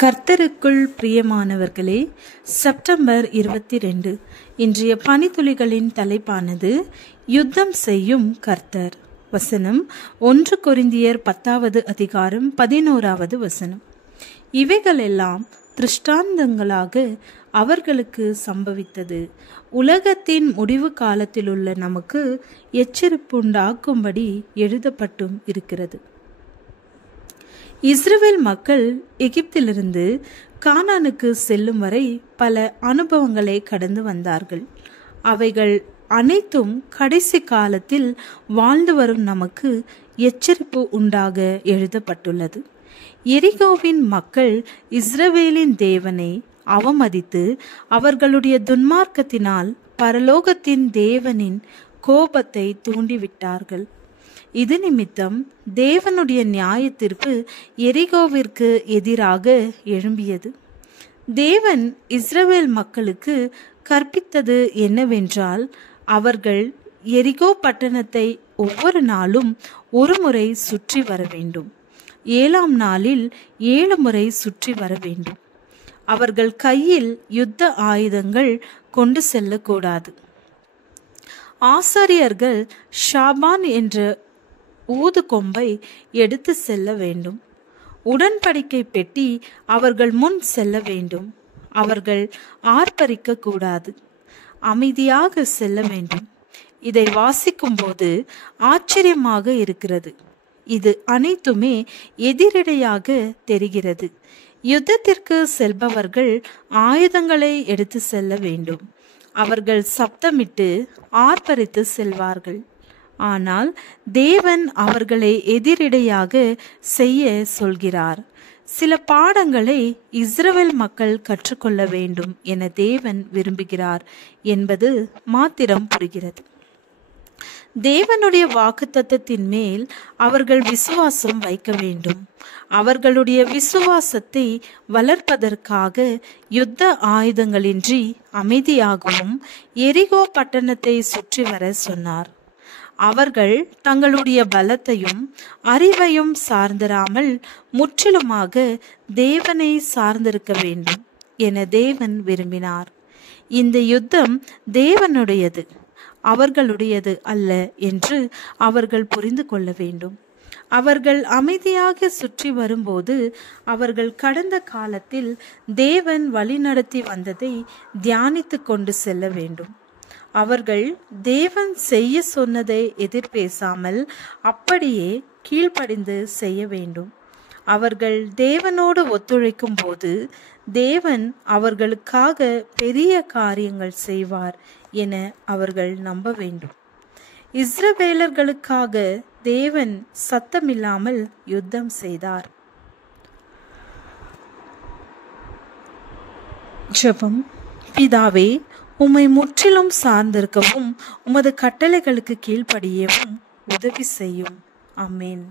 கர்த்தருக்குள் பிரியமானவர்களே, செப்டம்பர் 22 இன்றைய பனித்துளிகளின் தலைப்பானது யுத்தம் செய்யும் கர்த்தர். வசனம் 1 கொரிந்தியர் 10வது அதிகாரம் 11வது வசனம். இவைகளெல்லாம் திருஷ்டாந்தங்களாக அவர்களுக்கு சம்பவித்தது, உலகத்தின் முடிவு காலத்திலுள்ள நமக்கு எச்சரிப்புண்டாக்கும்படி எழுதப்பட்டும் இருக்கிறது. இஸ்ரவேல் மக்கள் எகிப்திலிருந்து கானானுக்கு செல்லும் வரை பல அனுபவங்களை கடந்து வந்தார்கள். அவைகள் அனைத்தும் கடைசி காலத்தில் வாழ்ந்து வரும் நமக்கு எச்சரிப்பு உண்டாக எழுதப்பட்டுள்ளது. எரிகோவின் மக்கள் இஸ்ரவேலின் தேவனை அவமதித்து அவர்களுடைய துன்மார்க்கத்தினால் பரலோகத்தின் தேவனின் கோபத்தை தூண்டிவிட்டார்கள். இது நிமித்தம் தேவனுடைய நியாய தீர்ப்பு எரிகோவிற்கு எதிராக எழும்பியது. தேவன் இஸ்ரவேல் மக்களுக்கு கற்பித்தது என்னவென்றால், அவர்கள் எரிகோ பட்டணத்தை ஒவ்வொரு நாளும் ஒரு முறை சுற்றி வர வேண்டும். 7ஆம் நாளில் 7 முறை சுற்றி வர வேண்டும். அவர்கள் கையில் யுத்த ஆயுதங்கள் கொண்டு செல்லக்கூடாது. ஆசாரியர்கள் ஷாபான் என்ற ஊது கொம்பை எடுத்து செல்ல வேண்டும். உடன்படிக்கை பெட்டி அவர்கள் முன் செல்ல வேண்டும். அவர்கள் ஆர்ப்பரிக்க கூடாது, அமைதியாக செல்ல வேண்டும். இதை வாசிக்கும் போது ஆச்சரியமாக இருக்கிறது. இது அனைத்துமே எதிரடையாக தெரிகிறது. யுத்தத்திற்கு செல்பவர்கள் ஆயுதங்களை எடுத்து செல்ல வேண்டும். அவர்கள் சப்தமிட்டு ஆர்ப்பரித்து செல்வார்கள். ஆனால் தேவன் அவர்களை எதிரிடையாக செய்ய சொல்கிறார். சில பாடங்களை இஸ்ரவேல் மக்கள் கற்றுக்கொள்ள வேண்டும் என தேவன் விரும்புகிறார் என்பது மாத்திரம் புரிகிறது. தேவனுடைய வாக்குத்தத்தத்தின் மேல் அவர்கள் விசுவாசம் வைக்க வேண்டும். அவர்களுடைய விசுவாசத்தை வளர்ப்பதற்காக யுத்த ஆயுதங்களின்றி அமைதியாகவும் எரிகோ பட்டணத்தை சுற்றி வர சொன்னார். அவர்கள் தங்களுடைய பலத்தையும் அறிவையும் சார்ந்திராமல் முற்றிலுமாக தேவனை சார்ந்திருக்க வேண்டும் என தேவன் விரும்பினார். இந்த யுத்தம் தேவனுடையது, அவர்களுடையது அல்ல என்று அவர்கள் புரிந்து கொள்ள வேண்டும். அவர்கள் அமைதியாக சுற்றி வரும்போது அவர்கள் கடந்த காலத்தில் தேவன் வழிநடத்தி வந்ததை தியானித்து கொண்டு செல்ல வேண்டும். அவர்கள் தேவன் செய்ய சொன்னதை எதிர்பேசாமல் அப்படியே கீழ்ப்படிந்து செய்ய வேண்டும். அவர்கள் தேவனோடு ஒத்துழைக்கும் போது தேவன் அவர்களுக்காக பெரிய காரியங்கள் செய்வார் என அவர்கள் நம்ப வேண்டும். இஸ்ரவேலர்களுக்காக தேவன் சத்தமில்லாமல் யுத்தம் செய்தார். ஜெபம். பிதாவே, உம்மை முற்றிலும் சார்ந்திருக்கவும் உமது கட்டளைகளுக்கு கீழ்ப்படியவும் உதவி செய்யும். ஆமென்.